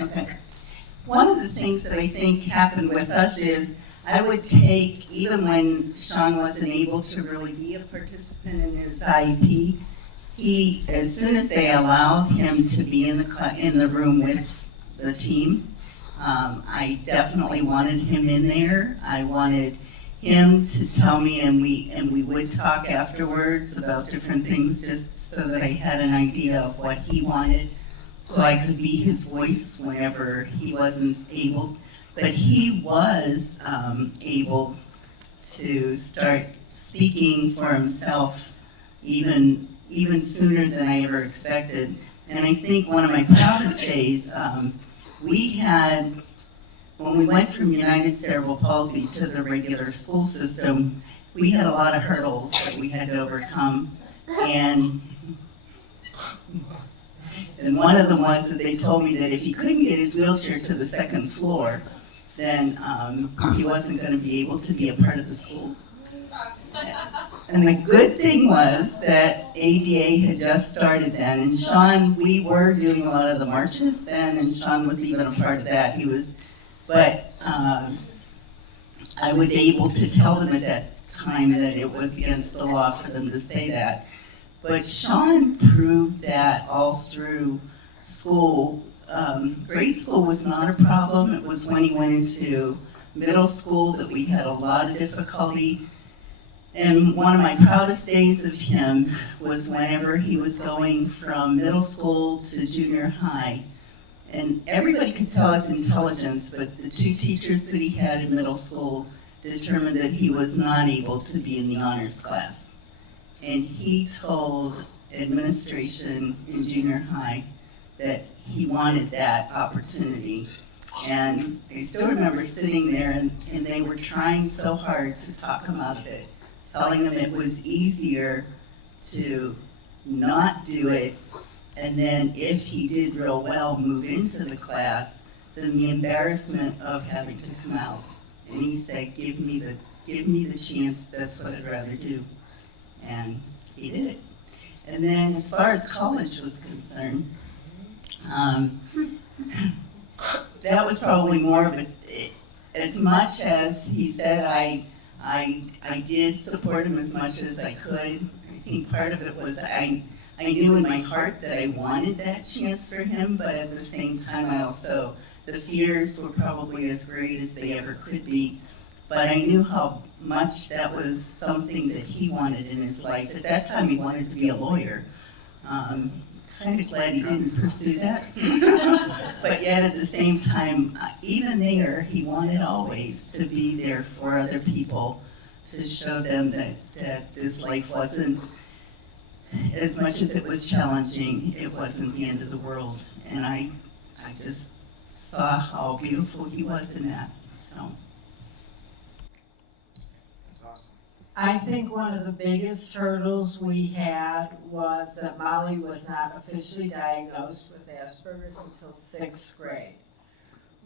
Okay. One of the things that I think happened with us is I would take, even when Sean wasn't able to really be a participant in his IEP, as soon as they allowed him to be in the room with the team, I definitely wanted him in there. I wanted him to tell me, and we would talk afterwards about different things, just so that I had an idea of what he wanted, so I could be his voice whenever he wasn't able. But he was able to start speaking for himself even sooner than I ever expected. And I think one of my proudest days, we had, when we went from United Cerebral Palsy to the regular school system, we had a lot of hurdles that we had to overcome. And one of them was that they told me that if he couldn't get his wheelchair to the second floor, then he wasn't going to be able to be a part of the school. And the good thing was that ADA had just started then, and Sean, we were doing a lot of the marches then, and Sean was even a part of that. But I was able to tell them at that time that it was against the law for them to say that. But Sean proved that all through school. Grade school was not a problem. It was when he went into middle school that we had a lot of difficulty. And one of my proudest days of him was whenever he was going from middle school to junior high. And everybody could tell his intelligence, but the two teachers that he had in middle school determined that he was not able to be in the honors class. And he told administration in junior high that he wanted that opportunity. And I still remember sitting there and they were trying so hard to talk him out of it, telling him it was easier to not do it, and then if he did real well move into the class, than the embarrassment of having to come out. And he said, give me the chance, that's what I'd rather do. And he did it. And then as far as college was concerned, that was probably more of as much as he said I did support him as much as I could. I think part of it was I knew in my heart that I wanted that chance for him, but at the same time the fears were probably as great as they ever could be. But I knew how much that was something that he wanted in his life. At that time he wanted to be a lawyer. Kind of glad he didn't pursue that. But yet at the same time, even there, he wanted always to be there for other people, to show them that this life wasn't, as much as it was challenging, it wasn't the end of the world. And I just saw how beautiful he was in that. So. That's awesome. I think one of the biggest hurdles we had was that Molly was not officially diagnosed with Asperger's until 6th grade.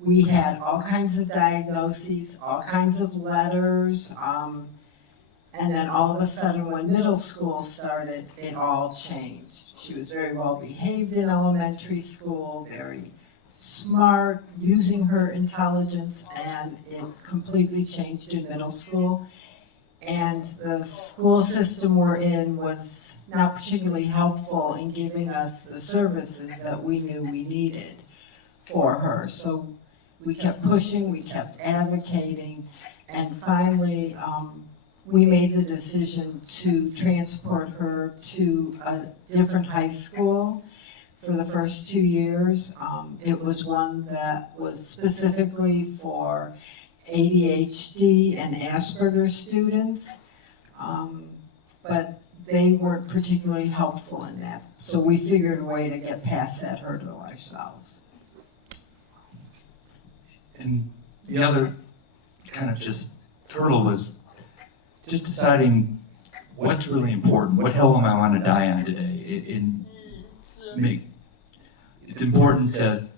We had all kinds of diagnoses, all kinds of letters, and then all of a sudden when middle school started, it all changed. She was very well behaved in elementary school, very smart, using her intelligence, and it completely changed in middle school. And the school system we're in was not particularly helpful in giving us the services that we knew we needed for her. So we kept pushing, we kept advocating, and finally we made the decision to transport her to a different high school for the first 2 years. It was one that was specifically for ADHD and Asperger's students, but they weren't particularly helpful in that. So we figured a way to get past that hurdle ourselves. And the other kind of just hurdle was just deciding what's really important. What hill am I want to die on today? It's important to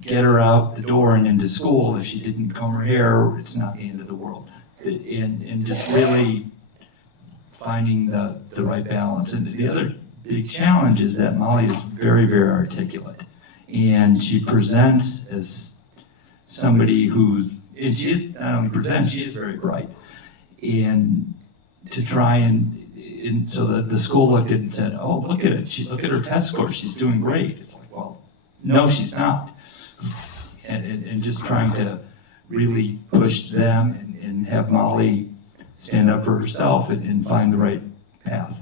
get her out the door and into school. If she didn't comb her hair, it's not the end of the world. And just really finding the right balance. And the other big challenge is that Molly is very, very articulate. And she presents as somebody and she is, not only presents, she is very bright. And to try and so that the school looked at it and said, oh, look at it, look at her test score, she's doing great. It's like, well, no, she's not. And just trying to really push them and have Molly stand up for herself and find the right path.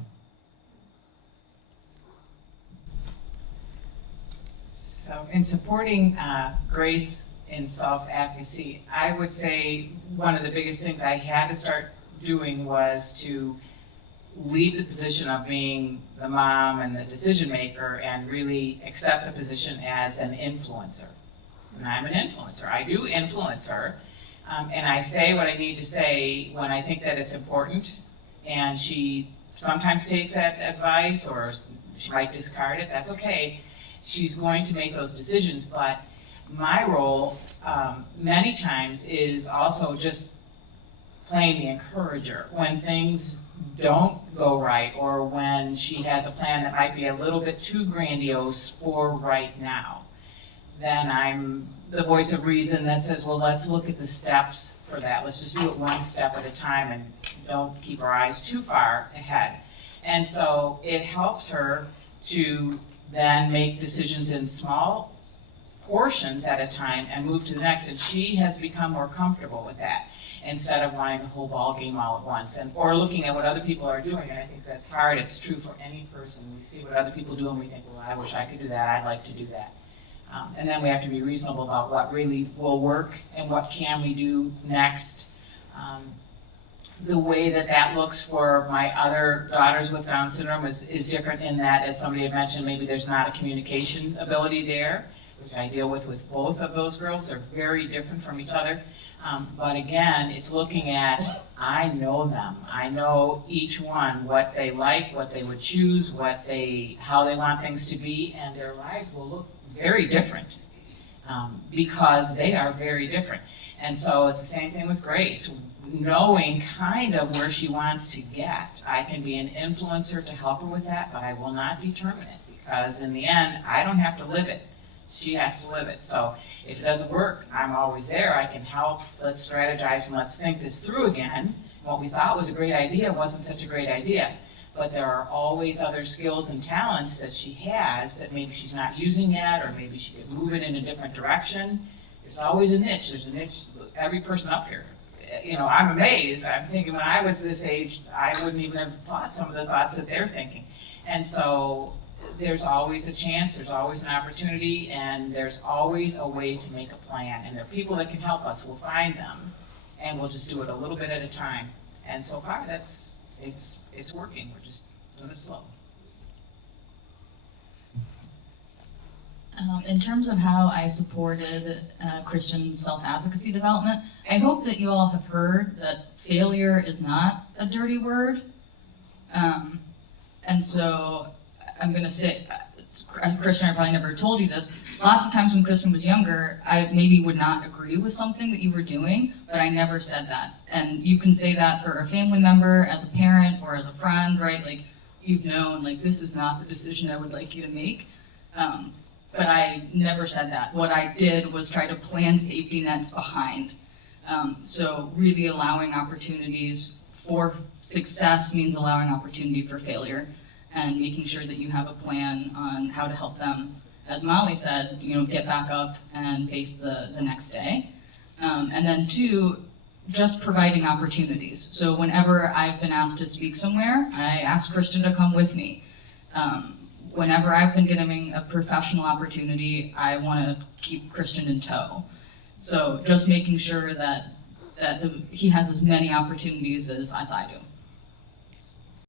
So in supporting Grace in self-advocacy, I would say one of the biggest things I had to start doing was to leave the position of being the mom and the decision maker and really accept the position as an influencer. And I'm an influencer. I do influence her. And I say what I need to say when I think that it's important. And she sometimes takes that advice, or she might discard it. That's okay. She's going to make those decisions. But my role many times is also just playing the encourager. When things don't go right, or when she has a plan that might be a little bit too grandiose for right now, then I'm the voice of reason that says, well, let's look at the steps for that. Let's just do it one step at a time and don't keep our eyes too far ahead. And so it helps her to then make decisions in small portions at a time and move to the next. And she has become more comfortable with that, instead of wanting the whole ball game all at once, or looking at what other people are doing. And I think that's hard. It's true for any person. We see what other people do and we think, well, I wish I could do that. I'd like to do that. And then we have to be reasonable about what really will work and what can we do next. The way that looks for my other daughters with Down syndrome is different in that, as somebody had mentioned, maybe there's not a communication ability there, which I deal with both of those girls. They're very different from each other. But again, it's looking at, I know them. I know each one, what they like, what they would choose, how they want things to be, and their lives will look very different because they are very different. And so it's the same thing with Grace. Knowing kind of where she wants to get, I can be an influencer to help her with that, but I will not determine it, because in the end, I don't have to live it. She has to live it. So if it doesn't work, I'm always there. I can help. Let's strategize and let's think this through again. What we thought was a great idea wasn't such a great idea. But there are always other skills and talents that she has that maybe she's not using yet, or maybe she could move it in a different direction. There's always a niche. There's a niche. Every person up here, I'm amazed. I'm thinking when I was this age, I wouldn't even have thought some of the thoughts that they're thinking. And so there's always a chance, there's always an opportunity, and there's always a way to make a plan. And there are people that can help us. We'll find them, and we'll just do it a little bit at a time. And so far, it's working. We're just doing it slow. In terms of how I supported Christian's self-advocacy development, I hope that you all have heard that failure is not a dirty word. And so I'm going to say, Christian, I probably never told you this, lots of times when Christian was younger, I maybe would not agree with something that you were doing, but I never said that. And you can say that for a family member, as a parent, or as a friend, right? Like, you've known, like, this is not the decision I would like you to make. But I never said that. What I did was try to plan safety nets behind. So really allowing opportunities for success means allowing opportunity for failure, and making sure that you have a plan on how to help them, as Molly said, get back up and face the next day. And then two, just providing opportunities. So whenever I've been asked to speak somewhere, I ask Christian to come with me. Whenever I've been getting a professional opportunity, I want to keep Christian in tow. So just making sure that he has as many opportunities as I do.